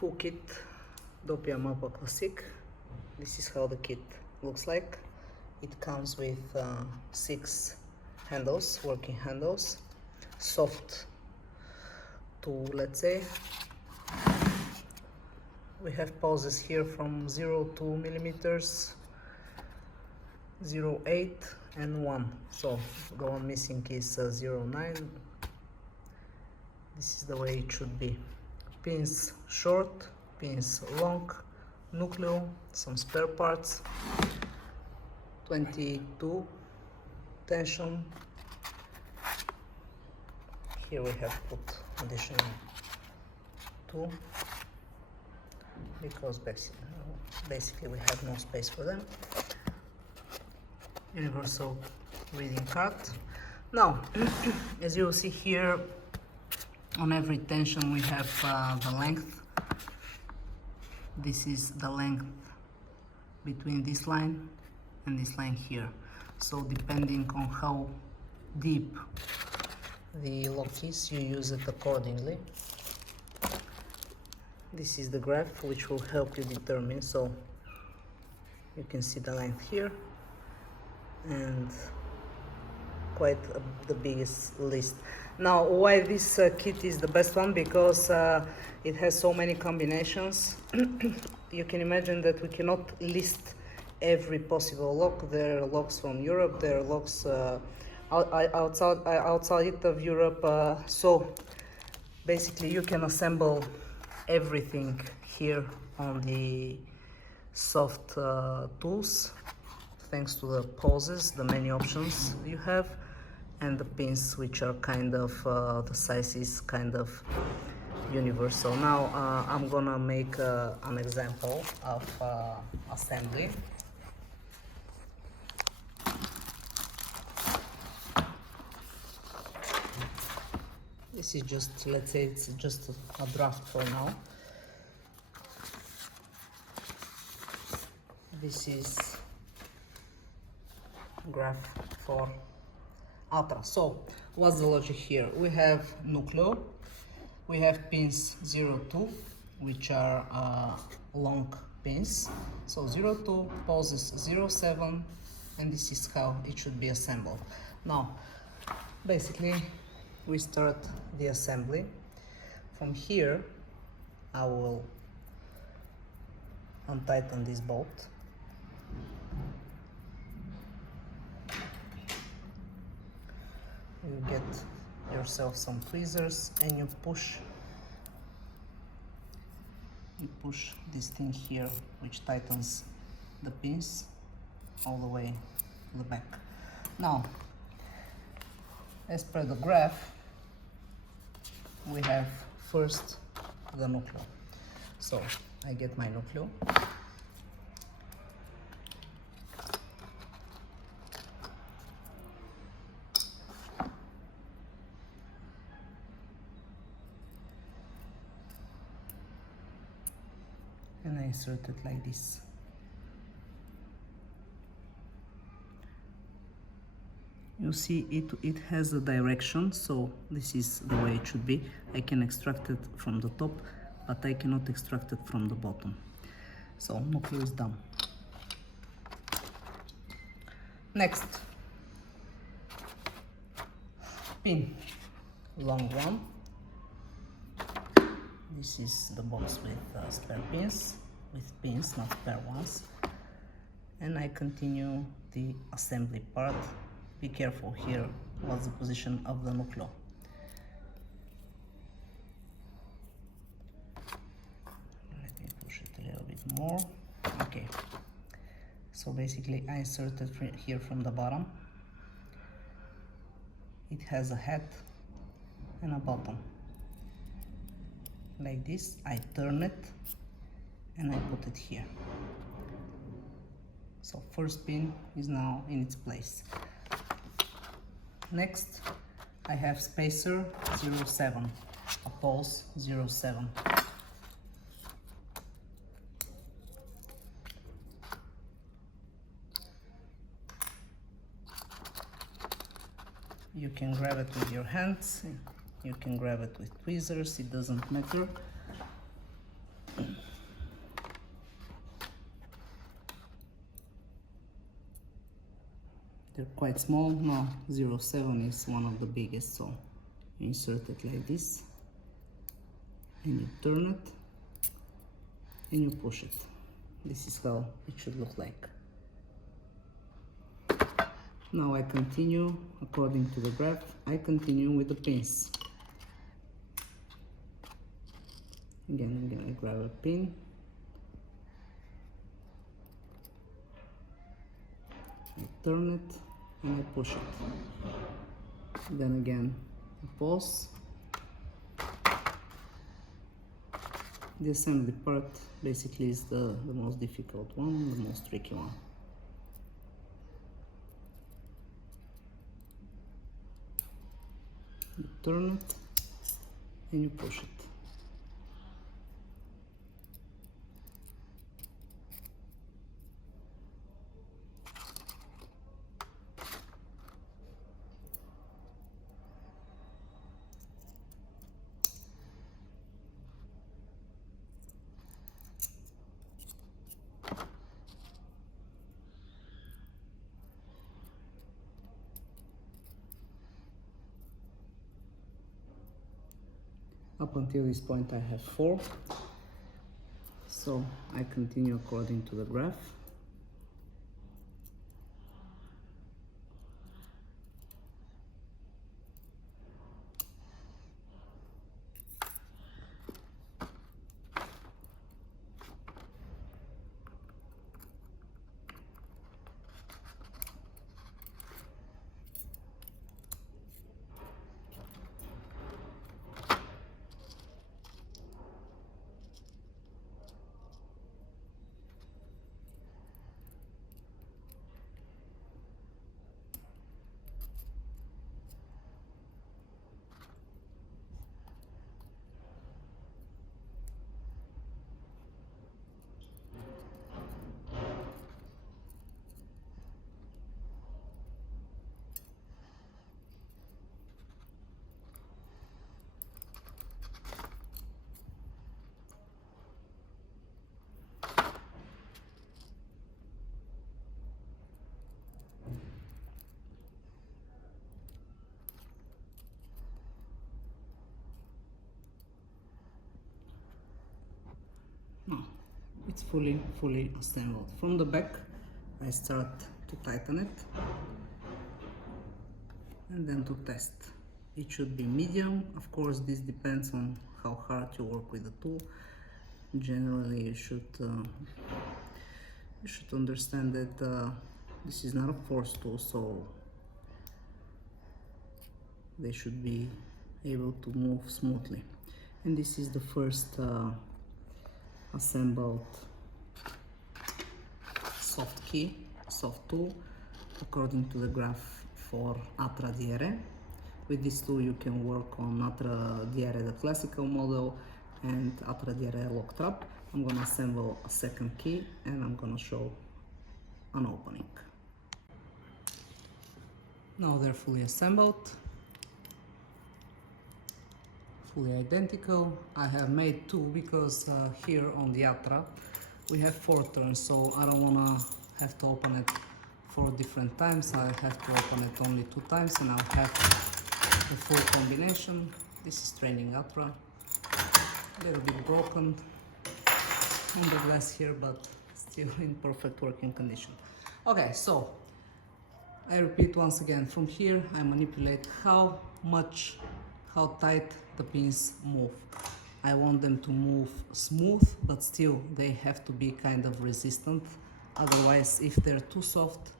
full kit Doppia Mappa Classic. This is how the kit looks like. It comes with 6 handles, working handles, soft tool, let's say. We have pauses here from 0 millimeters, 0.8 and 1. So the one missing is 0.9. This is the way it should be. Pins short, pins long, nucleo, some spare parts, 22 tension. Here we have put additional 2 because basically we have no space for them. Universal reading card. Now, as you will see here, on every tension we have the length. This is the length between this line and this line here. So depending on how deep the lock is, you use it accordingly. This is the graph which will help you determine, so you can see the length here and quite the biggest list. Now, why this kit is the best one? Because it has so many combinations. You can imagine that we cannot list every possible lock. There are locks from Europe, there are locks outside of Europe, so basically you can assemble everything here on the soft tools, thanks to the pauses, the many options you have, and the pins, which are kind of the size is kind of universal. Now I'm gonna make an example of assembly. This is just, let's say it's just a draft for now. This is graph for Ultra. So what's the logic here? We have nucleo, we have pins 0-2, which are long pins. So 0-2, pulses 0-7, and this is how it should be assembled. Now, basically, we start the assembly. From here, I will untighten this bolt. You get yourself some tweezers and you push this thing here, which tightens the pins all the way to the back. Now, as per the graph, we have first the nucleo. So I get my nucleo. And I insert it like this. You see it has a direction, so this is the way it should be. I can extract it from the top, but I cannot extract it from the bottom. So nucleo is done. Next, pin, long one. This is the box with spare pins, not spare ones. And I continue the assembly part. Be careful here, what's the position of the nucleo. Let me push it a little bit more. Okay, so basically I inserted here from the bottom. It has a head and a bottom. Like this, I turn it and I put it here. So first pin is now in its place. Next, I have spacer 0.7, a pulse 0.7. You can grab it with your hands, you can grab it with tweezers, it doesn't matter. they're quite small. No, 0.7 is one of the biggest, so you insert it like this and you turn it and you push it. This is how it should look like. Now I continue according to the graph. I continue with the pins. Again, I grab a pin, I turn it and I push it. Then again, I pause. The assembly part basically is the most difficult one, the most tricky one. You turn it and you push it. Up until this point I have 4, so I continue according to the graph. Now it's fully assembled. From the back I start to tighten it and then to test. It should be medium. Of course this depends on how hard you work with the tool. Generally you should understand that this is not a force tool, so they should be able to move smoothly. And this is the first assembled soft tool according to the graph for Atra Diere. With this tool you can work on Atra Diere, the classical model, and Atra Diere lock trap. I'm gonna assemble a second key and I'm gonna show an opening. Now they're fully assembled, fully identical. I have made 2 because here on the Atra we have 4 turns, so I don't wanna have to open it 4 different times. I have to open it only 2 times and I'll have the full combination. This is training Atra, a little bit broken on the glass here, but still in perfect working condition. Okay, so I repeat once again, from here I manipulate how tight the pins move. I want them to move smooth, but still they have to be kind of resistant. Otherwise, if they're too soft,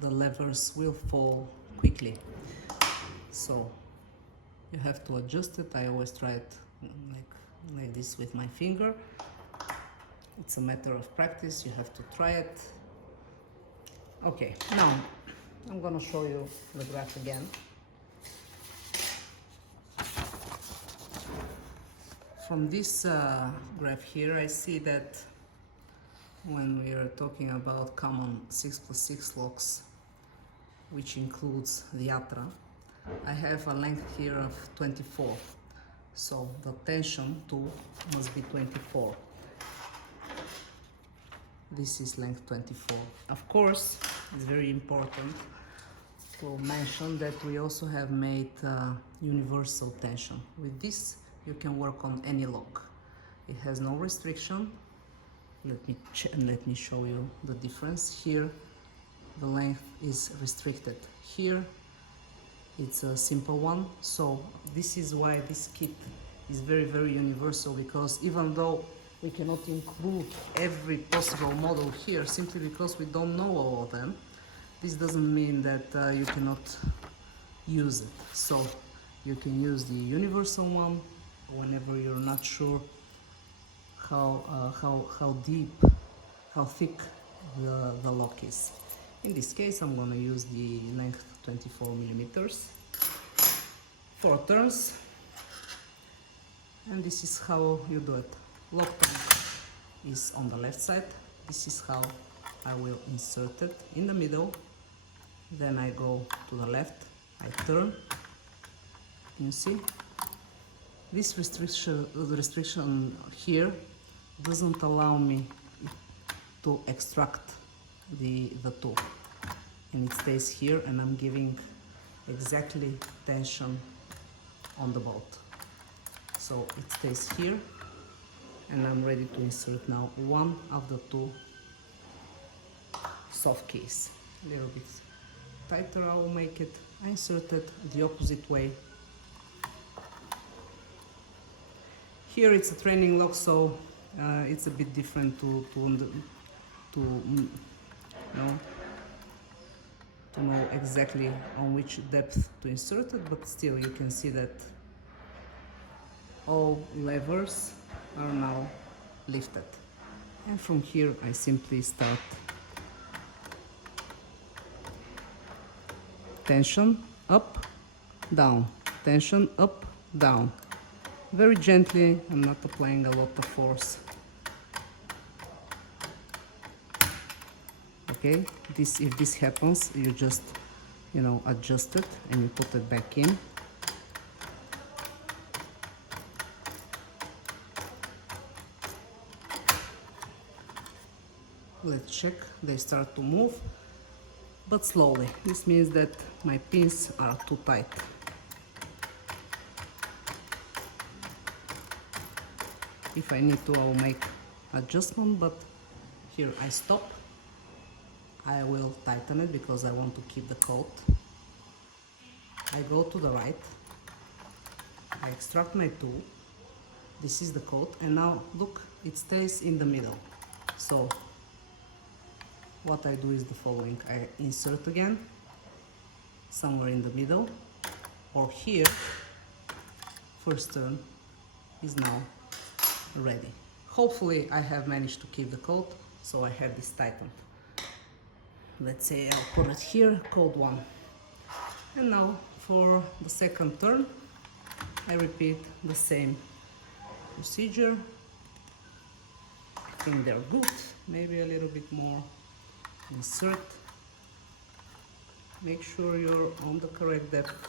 the levers will fall quickly. So you have to adjust it. I always try it like this with my finger. It's a matter of practice. You have to try it. Okay, now I'm gonna show you the graph again. From this graph here, I see that when we are talking about common 6+6 locks, which includes the Atra, I have a length here of 24. So the tension tool must be 24. This is length 24. Of course, it's very important to mention that we also have made universal tension. With this you can work on any lock. It has no restriction. Let me show you the difference. Here the length is restricted. Here it's a simple one. So this is why this kit is very universal, because even though we cannot include every possible model here simply because we don't know all of them, this doesn't mean that you cannot use it. So you can use the universal one whenever you're not sure how deep, how thick the lock is. In this case I'm gonna use the length 24 millimeters, 4 turns, and this is how you do it. Lock tank is on the left side. This is how I will insert it in the middle. Then I go to the left, I turn. You see, this restriction here doesn't allow me to extract the tool, and it stays here, and I'm giving exactly tension on the bolt. So it stays here, and I'm ready to insert now one of the two soft keys. A little bit tighter I will make it. I insert it the opposite way. Here it's a training lock, so it's a bit different to know exactly on which depth to insert it, but still you can see that all levers are now lifted, and from here I simply start tension up, down, tension up, down, very gently. I'm not applying a lot of force. Okay, if this happens, you just adjust it and you put it back in. Let's check. They start to move, but slowly. This means that my pins are too tight. If I need to, I will make adjustment, but here I stop. I will tighten it because I want to keep the coat. I go to the right, I extract my tool. This is the coat, and now look, it stays in the middle. So what I do is the following: I insert again somewhere in the middle, or here. First turn is now ready. Hopefully I have managed to keep the coat, so I have this tightened. Let's say I'll put it here, code 1. And now for the second turn I repeat the same procedure. I think they're good, maybe a little bit more. Insert, make sure you're on the correct depth.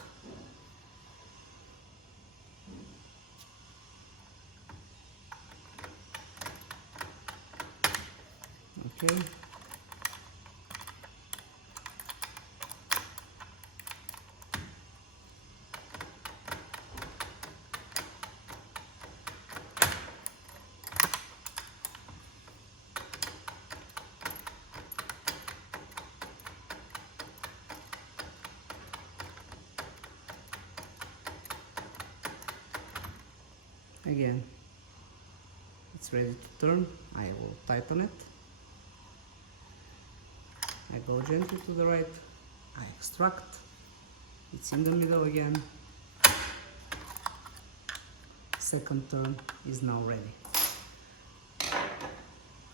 Okay. Again, it's ready to turn. I will tighten it. I go gently to the right, I extract, it's in the middle again. Second turn is now ready.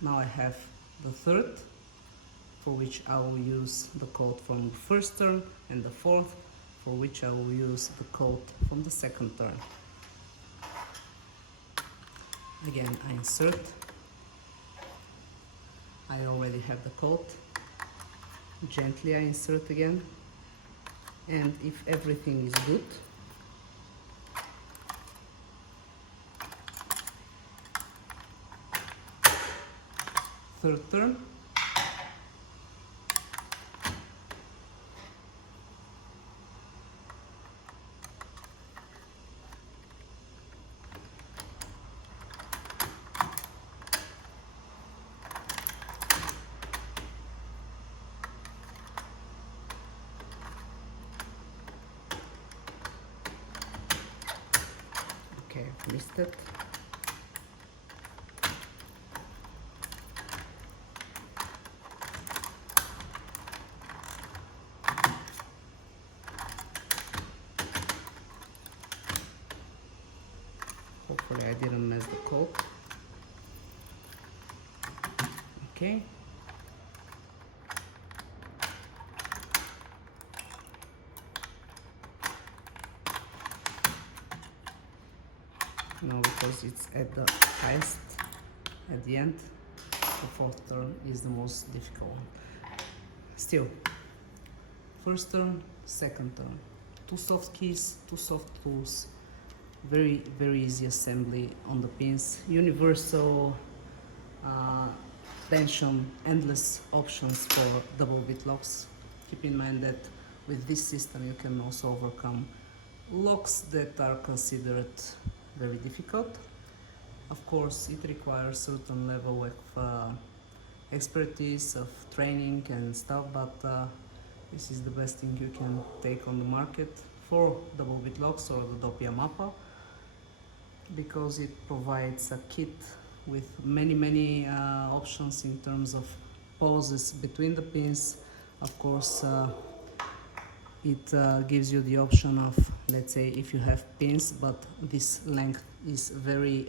Now I have the third, for which I will use the code from the first turn, and the fourth, for which I will use the code from the second turn. Again, I insert. I already have the code. Gently I insert again, and if everything is good, third turn, missed it. Hopefully I didn't mess the code. Okay. Now because it's at the highest at the end, the fourth turn is the most difficult one. Still, first turn, second turn, two soft keys, two soft tools, very easy assembly on the pins, universal tension, endless options for double bit locks. Keep in mind that with this system you can also overcome locks that are considered very difficult. Of course, it requires certain level of expertise, of training and stuff, but this is the best thing you can take on the market for double bit locks or the Doppia Mappa, because it provides a kit with many options in terms of pauses between the pins. Of course, it gives you the option of, let's say, if you have pins but this length is very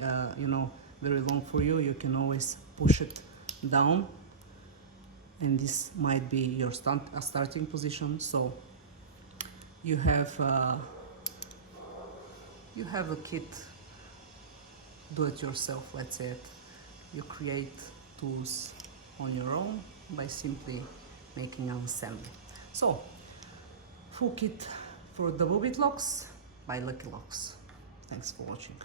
very long for you, you can always push it down, and this might be your starting position. So you have a kit, do it yourself, let's say it. You create tools on your own by simply making an assembly. So full kit for double bit locks by Lucky Locks. Thanks for watching.